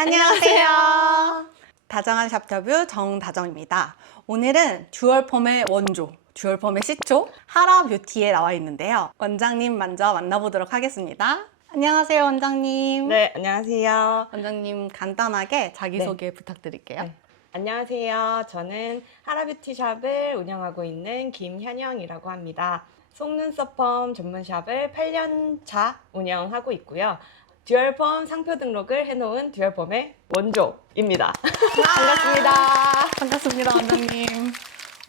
안녕하세요. 다정한 샵터뷰 정다정입니다. 오늘은 듀얼펌의 원조, 듀얼펌의 시초 하라뷰티에 나와 있는데요. 원장님 먼저 만나보도록 하겠습니다. 안녕하세요, 원장님. 네, 안녕하세요. 원장님 간단하게 자기소개 부탁드릴게요. 네. 안녕하세요. 저는 하라뷰티샵을 운영하고 있는 김현영이라고 합니다. 속눈썹펌 전문샵을 8년 차 운영하고 있고요. 듀얼펌 상표 등록을 해놓은 듀얼펌의 원조입니다. 반갑습니다. 반갑습니다, 원장님.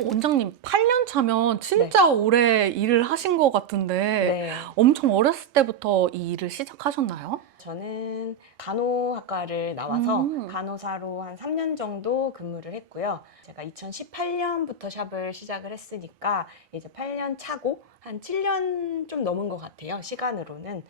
원장님, 8년 차면 진짜 오래 일을 하신 것 같은데 네. 엄청 어렸을 때부터 이 일을 시작하셨나요? 저는 간호학과를 나와서 간호사로 한 3년 정도 근무를 했고요. 제가 2018년부터 샵을 시작을 했으니까 이제 8년 차고 한 7년 좀 넘은 것 같아요, 시간으로는.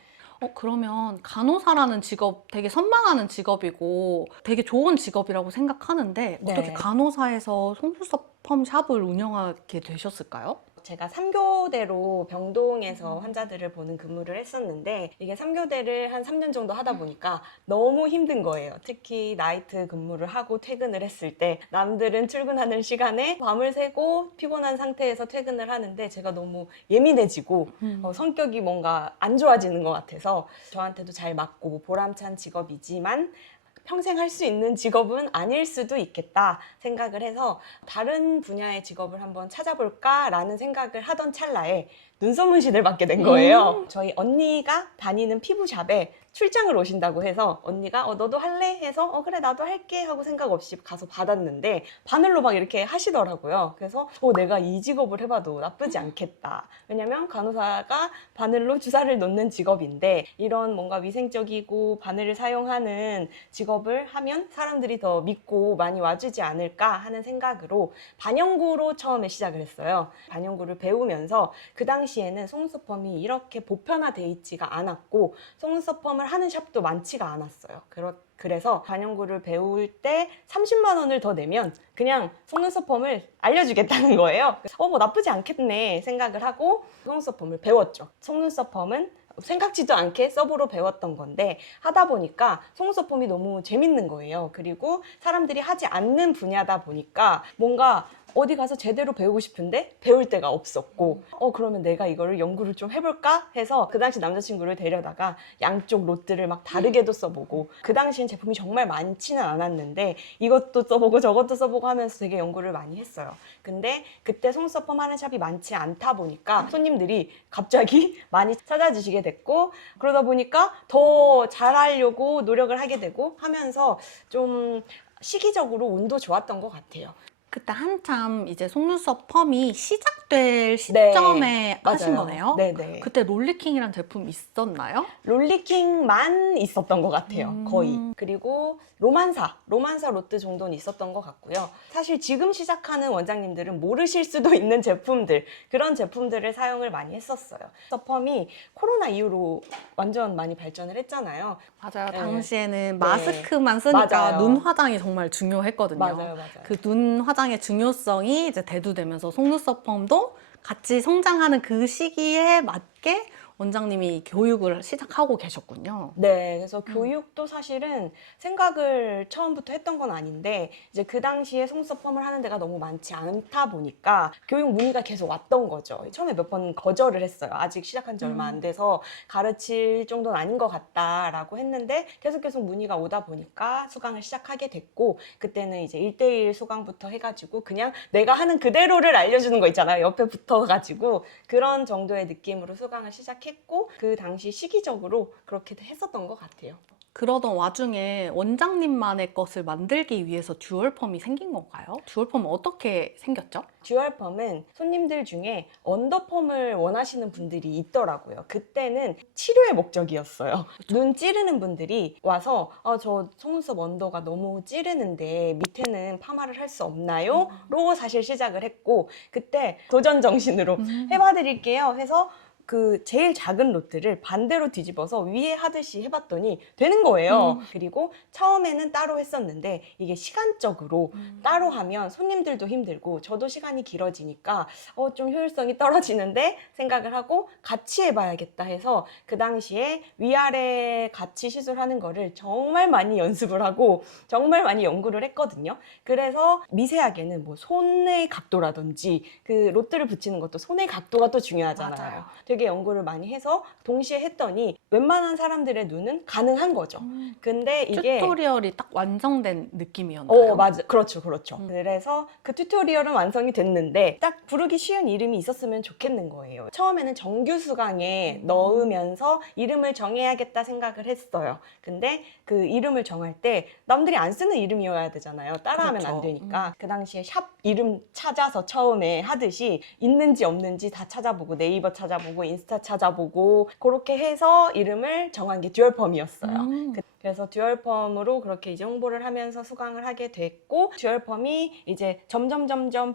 그러면 간호사라는 직업 되게 선망하는 직업이고 되게 좋은 직업이라고 생각하는데 네. 어떻게 간호사에서 속눈썹 펌 샵을 운영하게 되셨을까요? 제가 3교대로 병동에서 환자들을 보는 근무를 했었는데 이게 3교대를 한 3년 정도 하다 보니까 너무 힘든 거예요. 특히 나이트 근무를 하고 퇴근을 했을 때 남들은 출근하는 시간에 밤을 새고 피곤한 상태에서 퇴근을 하는데 제가 너무 예민해지고 성격이 뭔가 안 좋아지는 것 같아서 저한테도 잘 맞고 보람찬 직업이지만 평생 할 수 있는 직업은 아닐 수도 있겠다 생각을 해서 다른 분야의 직업을 한번 찾아볼까라는 생각을 하던 찰나에 눈썹 문신을 받게 된 거예요. 저희 언니가 다니는 피부샵에 출장을 오신다고 해서 언니가 너도 할래? 해서 그래 나도 할게 하고 생각 없이 가서 받았는데 바늘로 막 이렇게 하시더라고요. 그래서 내가 이 직업을 해봐도 나쁘지 않겠다. 왜냐면 간호사가 바늘로 주사를 놓는 직업인데 이런 뭔가 위생적이고 바늘을 사용하는 직업을 하면 사람들이 더 믿고 많이 와주지 않을까 하는 생각으로 반영구로 처음에 시작을 했어요. 반영구를 배우면서 그 당시에는 속눈썹 펌이 이렇게 보편화돼 있지가 않았고 속눈썹 펌을 하는 샵도 많지가 않았어요. 그래서 반영구를 배울 때 30만 원을 더 내면 그냥 속눈썹 펌을 알려주겠다는 거예요. 뭐 나쁘지 않겠네 생각을 하고 속눈썹 펌을 배웠죠. 속눈썹 펌은 생각지도 않게 서브로 배웠던 건데 하다 보니까 속눈썹 펌이 너무 재밌는 거예요. 그리고 사람들이 하지 않는 분야다 보니까 뭔가 어디 가서 제대로 배우고 싶은데 배울 데가 없었고 그러면 내가 이거를 연구를 좀 해볼까 해서 그 당시 남자친구를 데려다가 양쪽 롯들을 막 다르게도 써보고 그 당시엔 제품이 정말 많지는 않았는데 이것도 써보고 저것도 써보고 하면서 되게 연구를 많이 했어요. 근데 그때 속눈썹 펌 하는 샵이 많지 않다 보니까 손님들이 갑자기 많이 찾아주시게 됐고 그러다 보니까 더 잘하려고 노력을 하게 되고 하면서 좀 시기적으로 운도 좋았던 것 같아요. 그때 한참 이제 속눈썹 펌이 시작될 시점에 하신 맞아요. 거네요? 네네. 그때 롤리킹이란 제품 있었나요? 롤리킹만 있었던 것 같아요. 거의. 그리고 로만사 로트 정도는 있었던 것 같고요. 사실 지금 시작하는 원장님들은 모르실 수도 있는 제품들, 그런 제품들을 사용을 많이 했었어요. 펌이 코로나 이후로 완전 많이 발전을 했잖아요. 맞아요. 네. 당시에는 네. 마스크만 쓰니까 맞아요. 눈 화장이 정말 중요했거든요. 맞아요. 그 눈 화장의 중요성이 이제 대두되면서 속눈썹 펌도 같이 성장하는 그 시기에 맞게 원장님이 교육을 시작하고 계셨군요. 네, 그래서 교육도 사실은 생각을 처음부터 했던 건 아닌데 이제 그 당시에 속눈썹 펌을 하는 데가 너무 많지 않다 보니까 교육 문의가 계속 왔던 거죠. 처음에 몇 번 거절을 했어요. 아직 시작한 지 얼마 안 돼서 가르칠 정도는 아닌 것 같다라고 했는데 계속 문의가 오다 보니까 수강을 시작하게 됐고 그때는 이제 1대1 수강부터 해가지고 그냥 내가 하는 그대로를 알려주는 거 있잖아요. 옆에 붙어가지고 그런 정도의 느낌으로 수강을 시작했고 그 당시 시기적으로 그렇게 했었던 것 같아요. 그러던 와중에 원장님만의 것을 만들기 위해서 듀얼펌이 생긴 건가요? 듀얼펌은 어떻게 생겼죠? 듀얼펌은 손님들 중에 언더펌을 원하시는 분들이 있더라고요. 그때는 치료의 목적이었어요. 눈 찌르는 분들이 와서 저 속눈썹 언더가 너무 찌르는데 밑에는 파마를 할 수 없나요? 로 사실 시작을 했고 그때 도전 정신으로 해봐드릴게요 해서 그 제일 작은 로트를 반대로 뒤집어서 위에 하듯이 해봤더니 되는 거예요. 그리고 처음에는 따로 했었는데 이게 시간적으로 따로 하면 손님들도 힘들고 저도 시간이 길어지니까 좀 효율성이 떨어지는데 생각을 하고 같이 해봐야겠다 해서 그 당시에 위아래 같이 시술하는 거를 정말 많이 연습을 하고 정말 많이 연구를 했거든요. 그래서 미세하게는 뭐 손의 각도라든지 그 로트를 붙이는 것도 손의 각도가 또 중요하잖아요. 맞아요. 되게 연구를 많이 해서 동시에 했더니 웬만한 사람들의 눈은 가능한 거죠. 근데 이게 튜토리얼이 딱 완성된 느낌이었나요? 맞아. 그렇죠. 그래서 그 튜토리얼은 완성이 됐는데 딱 부르기 쉬운 이름이 있었으면 좋겠는 거예요. 처음에는 정규 수강에 넣으면서 이름을 정해야겠다 생각을 했어요. 근데 그 이름을 정할 때 남들이 안 쓰는 이름이어야 되잖아요. 따라하면 그렇죠. 안 되니까. 그 당시에 샵 이름 찾아서 처음에 하듯이 있는지 없는지 다 찾아보고 네이버 찾아보고 인스타 찾아보고 그렇게 해서 이름을 정한 게 듀얼펌이었어요. 그래서 듀얼펌으로 그렇게 이제 홍보를 하면서 수강을 하게 됐고 듀얼펌이 이제 점점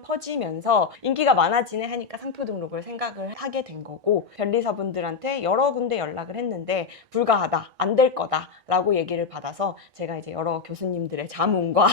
퍼지면서 인기가 많아지네 하니까 상표 등록을 생각을 하게 된 거고 변리사분들한테 여러 군데 연락을 했는데 불가하다, 안 될 거다 라고 얘기를 받아서 제가 이제 여러 교수님들의 자문과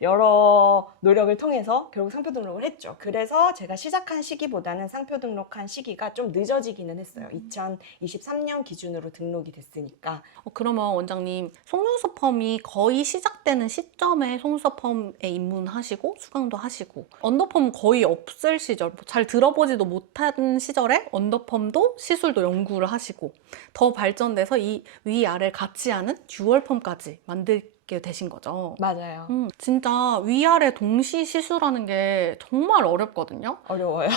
여러 노력을 통해서 결국 상표 등록을 했죠. 그래서 제가 시작한 시기보다는 상표 등록한 시기가 좀 늦어지기는 했어요. 2023년 기준으로 등록이 됐으니까. 그러면 원장님 속눈썹 펌이 거의 시작되는 시점에 속눈썹 펌에 입문하시고 수강도 하시고 언더펌 거의 없을 시절, 잘 들어보지도 못한 시절에 언더펌도 시술도 연구를 하시고 더 발전돼서 이 위아래를 같이 하는 듀얼 펌까지 만들게 되신 거죠. 맞아요. 진짜 위아래 동시 시술하는 게 정말 어렵거든요. 어려워요.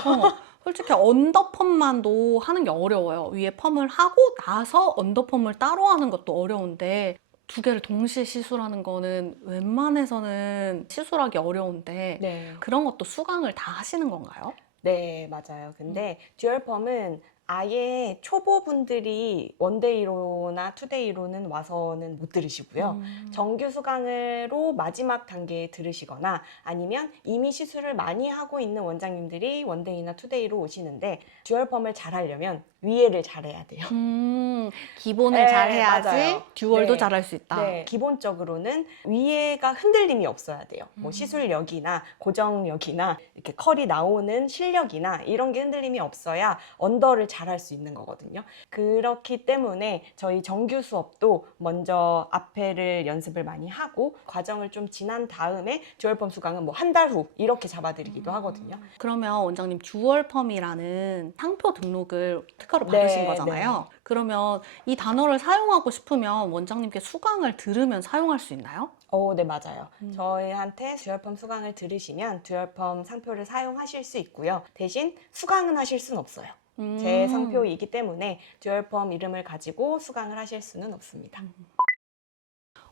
솔직히 언더펌만도 하는 게 어려워요. 위에 펌을 하고 나서 언더펌을 따로 하는 것도 어려운데 두 개를 동시에 시술하는 거는 웬만해서는 시술하기 어려운데 네. 그런 것도 수강을 다 하시는 건가요? 네, 맞아요. 근데 듀얼펌은 아예 초보분들이 원데이로나 투데이로는 와서는 못 들으시고요. 정규 수강으로 마지막 단계에 들으시거나 아니면 이미 시술을 많이 하고 있는 원장님들이 원데이나 투데이로 오시는데 듀얼펌을 잘 하려면 위에를 잘해야 돼요. 기본을 네, 잘 해야지 맞아요. 듀얼도 네. 잘할 수 있다. 네, 기본적으로는 위에가 흔들림이 없어야 돼요. 뭐 시술력이나 고정력이나 이렇게 컬이 나오는 실력이나 이런 게 흔들림이 없어야 언더를 잘할 수 있는 거거든요. 그렇기 때문에 저희 정규 수업도 먼저 앞에를 연습을 많이 하고 과정을 좀 지난 다음에 듀얼펌 수강은 뭐 한 달 후 이렇게 잡아드리기도 하거든요. 그러면 원장님 듀얼 펌이라는 상표 등록을 특허로 네, 받으신 거잖아요. 그러면 이 단어를 사용하고 싶으면 원장님께 수강을 들으면 사용할 수 있나요? 네, 맞아요. 저희한테 듀얼펌 수강을 들으시면 듀얼펌 상표를 사용하실 수 있고요. 대신 수강은 하실 수는 없어요. 제 상표이기 때문에 듀얼펌 이름을 가지고 수강을 하실 수는 없습니다.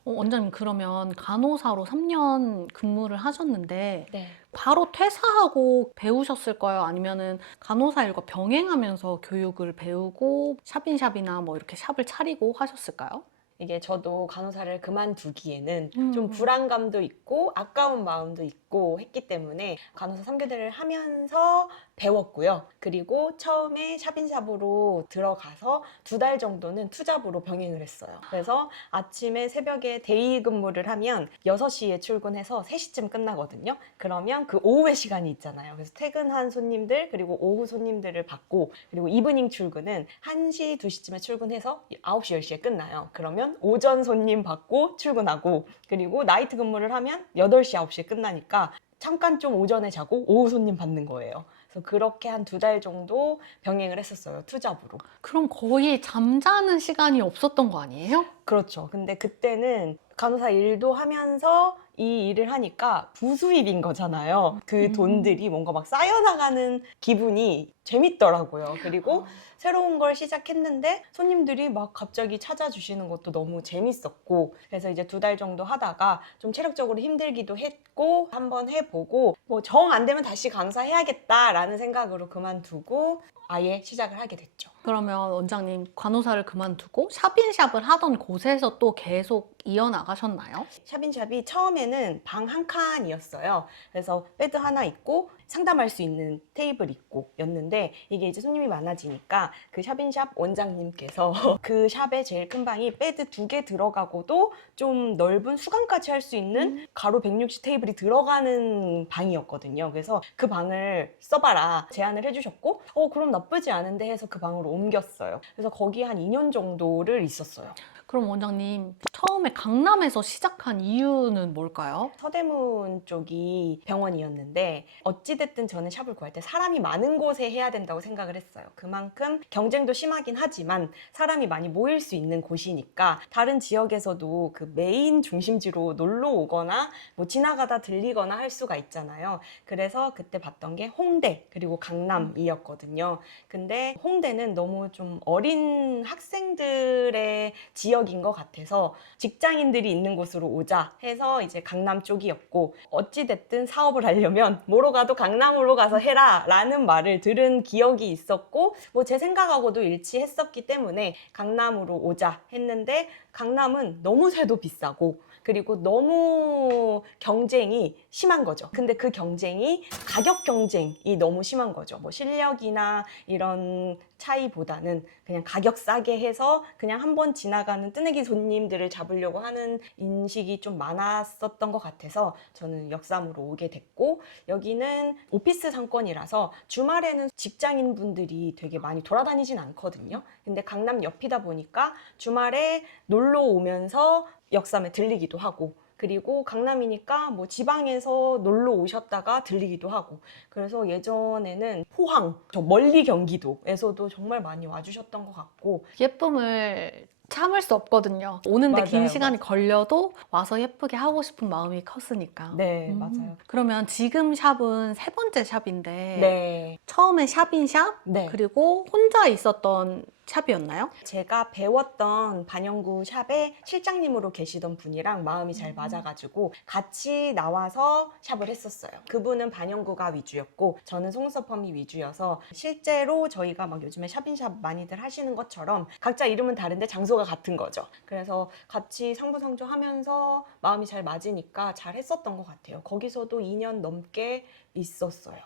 원장님 그러면 간호사로 3년 근무를 하셨는데 네. 바로 퇴사하고 배우셨을 거예요? 아니면은 간호사 일과 병행하면서 교육을 배우고 샵인샵이나 뭐 이렇게 샵을 차리고 하셨을까요? 이게 저도 간호사를 그만두기에는 좀 불안감도 있고 아까운 마음도 있고 했기 때문에 간호사 3교대를 하면서 배웠고요. 그리고 처음에 샵인샵으로 들어가서 2달 정도는 투잡으로 병행을 했어요. 그래서 아침에 새벽에 데이 근무를 하면 6시에 출근해서 3시쯤 끝나거든요. 그러면 그 오후의 시간이 있잖아요. 그래서 퇴근한 손님들 그리고 오후 손님들을 받고 그리고 이브닝 출근은 1시, 2시쯤에 출근해서 9시, 10시에 끝나요. 그러면 오전 손님 받고 출근하고 그리고 나이트 근무를 하면 8시, 9시에 끝나니까 잠깐 좀 오전에 자고 오후 손님 받는 거예요. 그래서 그렇게 한 2달 정도 병행을 했었어요. 투잡으로. 그럼 거의 잠자는 시간이 없었던 거 아니에요? 그렇죠. 근데 그때는 간호사 일도 하면서 이 일을 하니까 부수입인 거잖아요. 그 돈들이 뭔가 막 쌓여나가는 기분이 재밌더라고요. 그리고 새로운 걸 시작했는데 손님들이 막 갑자기 찾아주시는 것도 너무 재밌었고 그래서 이제 2달 정도 하다가 좀 체력적으로 힘들기도 했고 한번 해보고 뭐 정 안 되면 다시 간호사 해야겠다라는 생각으로 그만두고 아예 시작을 하게 됐죠. 그러면 원장님 간호사를 그만두고 샵인샵을 하던 곳에서 또 계속 이어나가셨나요? 샵인샵이 처음에는 방 한 칸이었어요. 그래서 베드 하나 있고 상담할 수 있는 테이블 있고 였는데, 이게 이제 손님이 많아지니까 그 샵인샵 원장님께서 그 샵의 제일 큰 방이 베드 2개 들어가고도 좀 넓은 수강까지 할 수 있는 가로 160 테이블이 들어가는 방이었거든요. 그래서 그 방을 써봐라 제안을 해주셨고, 그럼 나쁘지 않은데 해서 그 방으로 옮겼어요. 그래서 거기 한 2년 정도를 있었어요. 그럼 원장님, 처음에 강남에서 시작한 이유는 뭘까요? 서대문 쪽이 병원이었는데, 어찌됐든 저는 샵을 구할 때 사람이 많은 곳에 해야 된다고 생각을 했어요. 그만큼 경쟁도 심하긴 하지만 사람이 많이 모일 수 있는 곳이니까 다른 지역에서도 그 메인 중심지로 놀러 오거나 뭐 지나가다 들리거나 할 수가 있잖아요. 그래서 그때 봤던 게 홍대 그리고 강남이었거든요. 근데 홍대는 너무 좀 어린 학생들의 지역인 것 같아서 직장인들이 있는 곳으로 오자 해서 이제 강남 쪽이었고, 어찌됐든 사업을 하려면 뭐로 가도 강남으로 가서 해라 라는 말을 들은 기억이 있었고, 뭐 제 생각하고도 일치했었기 때문에 강남으로 오자 했는데, 강남은 너무 세도 비싸고 그리고 너무 경쟁이 심한 거죠. 근데 그 경쟁이 가격 경쟁이 너무 심한 거죠. 뭐 실력이나 이런 차이보다는 그냥 가격 싸게 해서 그냥 한번 지나가는 뜨내기 손님들을 잡으려고 하는 인식이 좀 많았었던 것 같아서 저는 역삼으로 오게 됐고, 여기는 오피스 상권이라서 주말에는 직장인 분들이 되게 많이 돌아다니진 않거든요. 근데 강남 옆이다 보니까 주말에 놀러 오면서 역삼에 들리기도 하고, 그리고 강남이니까 뭐 지방에서 놀러 오셨다가 들리기도 하고, 그래서 예전에는 포항, 저 멀리 경기도에서도 정말 많이 와주셨던 것 같고. 예쁨을 참을 수 없거든요. 오는데 긴 맞아요, 시간이 맞아요. 걸려도 와서 예쁘게 하고 싶은 마음이 컸으니까. 네, 맞아요. 그러면 지금 샵은 세 번째 샵인데 네, 처음에 샵인 샵, 네. 그리고 혼자 있었던 샵이었나요? 제가 배웠던 반영구 샵에 실장님으로 계시던 분이랑 마음이 잘 맞아가지고 같이 나와서 샵을 했었어요. 그분은 반영구가 위주였고 저는 속눈썹 펌이 위주여서, 실제로 저희가 막 요즘에 샵인샵 많이들 하시는 것처럼 각자 이름은 다른데 장소가 같은 거죠. 그래서 같이 상부상조 하면서 마음이 잘 맞으니까 잘 했었던 것 같아요. 거기서도 2년 넘게 있었어요.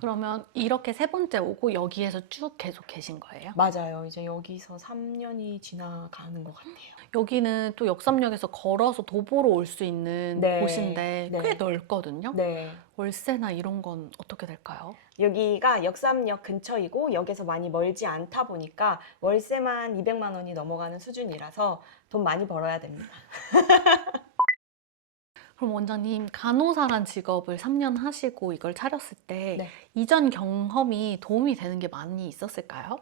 그러면 이렇게 세 번째 오고 여기에서 쭉 계속 계신 거예요? 맞아요. 이제 여기서 3년이 지나가는 것 같아요. 여기는 또 역삼역에서 걸어서 도보로 올 수 있는 네, 곳인데 네. 꽤 넓거든요? 네. 월세나 이런 건 어떻게 될까요? 여기가 역삼역 근처이고 역에서 많이 멀지 않다 보니까 월세만 200만 원이 넘어가는 수준이라서 돈 많이 벌어야 됩니다. 그럼 원장님, 간호사란 직업을 3년 하시고 이걸 차렸을 때 네. 이전 경험이 도움이 되는 게 많이 있었을까요?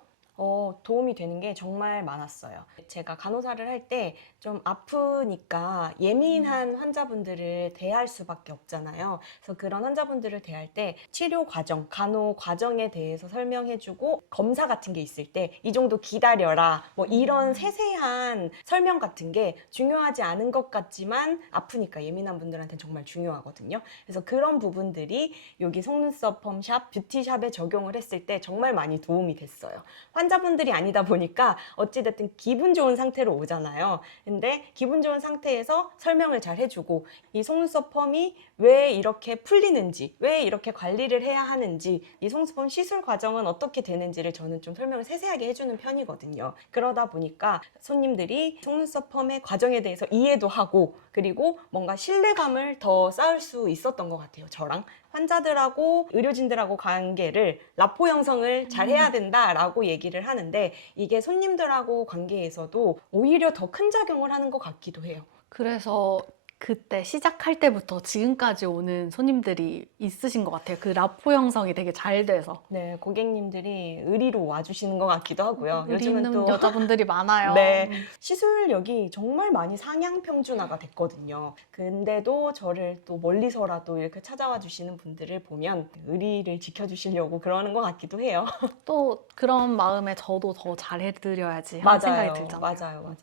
도움이 되는 게 정말 많았어요. 제가 간호사를 할 때 좀 아프니까 예민한 환자분들을 대할 수밖에 없잖아요. 그래서 그런 환자분들을 대할 때 치료 과정, 간호 과정에 대해서 설명해주고, 검사 같은 게 있을 때 이 정도 기다려라, 뭐 이런 세세한 설명 같은 게 중요하지 않은 것 같지만 아프니까 예민한 분들한테 정말 중요하거든요. 그래서 그런 부분들이 여기 속눈썹 펌샵, 뷰티샵에 적용을 했을 때 정말 많이 도움이 됐어요. 환자분들이 아니다 보니까 어찌됐든 기분 좋은 상태로 오잖아요. 근데 기분 좋은 상태에서 설명을 잘 해주고, 이 속눈썹 펌이 왜 이렇게 풀리는지, 왜 이렇게 관리를 해야 하는지, 이 속눈썹 펌 시술 과정은 어떻게 되는지를 저는 좀 설명을 세세하게 해주는 편이거든요. 그러다 보니까 손님들이 속눈썹 펌의 과정에 대해서 이해도 하고, 그리고 뭔가 신뢰감을 더 쌓을 수 있었던 것 같아요. 저랑 환자들하고 의료진들하고 관계를 라포 형성을 잘 해야 된다라고 얘기를 하는데, 이게 손님들하고 관계에서도 오히려 더 큰 작용을 하는 것 같기도 해요. 그래서 그때 시작할 때부터 지금까지 오는 손님들이 있으신 것 같아요. 그 라포 형성이 되게 잘 돼서. 네, 고객님들이 의리로 와주시는 것 같기도 하고요. 우리 요즘은 있는 또 여자분들이 많아요. 네, 시술력이 정말 많이 상향 평준화가 됐거든요. 근데도 저를 또 멀리서라도 이렇게 찾아와 주시는 분들을 보면 의리를 지켜주시려고 그러는 것 같기도 해요. 또 그런 마음에 저도 더 잘해드려야지 하는 생각이 들잖아요. 맞아요.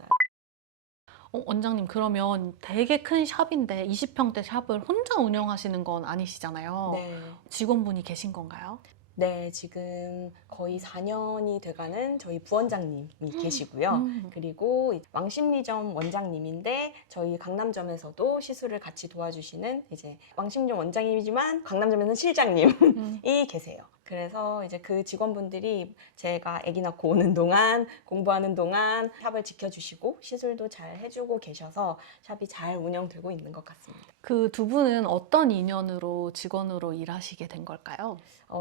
원장님, 그러면 되게 큰 샵인데 20평대 샵을 혼자 운영하시는 건 아니시잖아요. 네. 직원분이 계신 건가요? 네, 지금 거의 4년이 돼가는 저희 부원장님이 계시고요. 그리고 왕십리점 원장님인데 저희 강남점에서도 시술을 같이 도와주시는 이제 왕십리점 원장님이지만 강남점에는 실장님이 계세요. 그래서 이제 그 직원분들이 제가 아기 낳고 오는 동안 공부하는 동안 샵을 지켜주시고 시술도 잘 해주고 계셔서 샵이 잘 운영되고 있는 것 같습니다. 그 두 분은 어떤 인연으로 직원으로 일하시게 된 걸까요?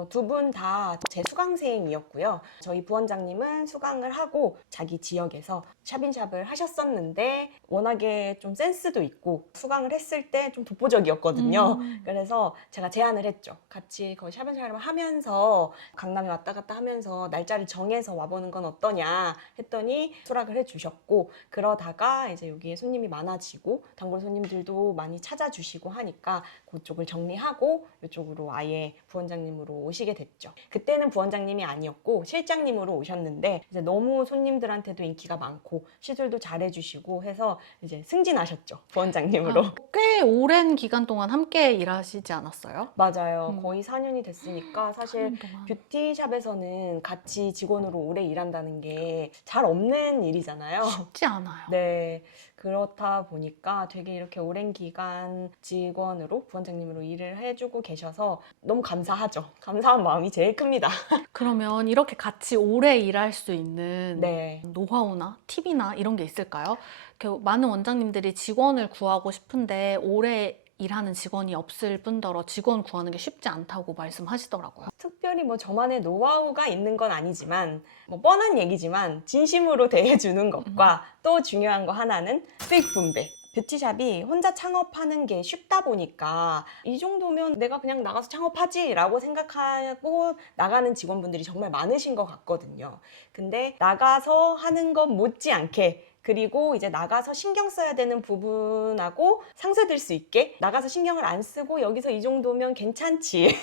두 분 다 제 수강생이었고요. 저희 부원장님은 수강을 하고 자기 지역에서 샵인샵을 하셨었는데 워낙에 좀 센스도 있고 수강을 했을 때 좀 독보적이었거든요. 그래서 제가 제안을 했죠. 같이 거기 샵인샵을 하면서 강남에 왔다 갔다 하면서 날짜를 정해서 와보는 건 어떠냐 했더니 수락을 해주셨고 그러다가 이제 여기에 손님이 많아지고 단골 손님들도 많이 찾아주시고 하니까 그쪽을 정리하고 이쪽으로 아예 부원장님으로 오시게 됐죠. 그때는 부원장님이 아니었고 실장님으로 오셨는데 이제 너무 손님들한테도 인기가 많고 시술도 잘해주시고 해서 이제 승진하셨죠. 부원장님으로. 꽤 오랜 기간 동안 함께 일하시지 않았어요? 맞아요. 거의 4년이 됐으니까 사실 4년 동안. 뷰티샵에서는 같이 직원으로 오래 일한다는 게 잘 없는 일이잖아요. 쉽지 않아요. 네. 그렇다 보니까 되게 이렇게 오랜 기간 직원으로 부원장님으로 일을 해주고 계셔서 너무 감사하죠. 감사한 마음이 제일 큽니다. 그러면 이렇게 같이 오래 일할 수 있는 네. 노하우나 팁이나 이런 게 있을까요? 이렇게 많은 원장님들이 직원을 구하고 싶은데 오래 일하는 직원이 없을 뿐더러 직원 구하는 게 쉽지 않다고 말씀하시더라고요. 특별히 뭐 저만의 노하우가 있는 건 아니지만 뭐 뻔한 얘기지만 진심으로 대해주는 것과 또 중요한 거 하나는 수익 분배. 뷰티샵이 혼자 창업하는 게 쉽다 보니까 이 정도면 내가 그냥 나가서 창업하지 라고 생각하고 나가는 직원분들이 정말 많으신 것 같거든요. 근데 나가서 하는 것 못지않게 그리고 이제 나가서 신경 써야 되는 부분하고 상쇄될 수 있게 나가서 신경을 안 쓰고 여기서 이 정도면 괜찮지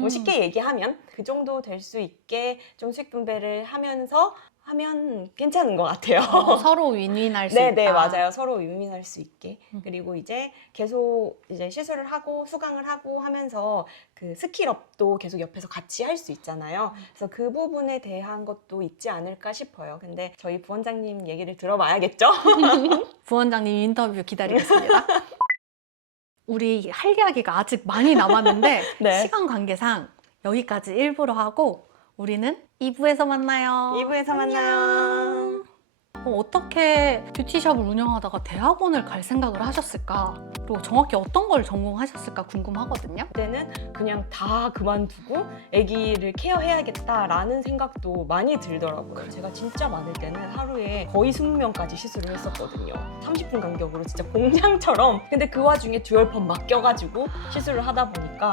뭐 쉽게 얘기하면 그 정도 될 수 있게 좀 수익 분배를 하면서 하면 괜찮은 것 같아요. 서로 윈윈할 수 있다. 네, 맞아요. 서로 윈윈할 수 있게. 그리고 이제 계속 이제 시술을 하고 수강을 하고 하면서 그 스킬업도 계속 옆에서 같이 할 수 있잖아요. 그래서 그 부분에 대한 것도 있지 않을까 싶어요. 근데 저희 부원장님 얘기를 들어봐야겠죠? 부원장님 인터뷰 기다리겠습니다. 우리 할 이야기가 아직 많이 남았는데 네. 시간 관계상 여기까지 1부로 하고 우리는 2부에서 만나요. 2부에서 만나요. 어떻게 뷰티샵을 운영하다가 대학원을 갈 생각을 하셨을까? 그리고 정확히 어떤 걸 전공하셨을까 궁금하거든요. 그때는 그냥 다 그만두고 아기를 케어해야겠다라는 생각도 많이 들더라고요. 제가 진짜 많을 때는 하루에 거의 20명까지 시술을 했었거든요. 30분 간격으로 진짜 공장처럼. 근데 그 와중에 듀얼펌 맡겨가지고 시술을 하다 보니까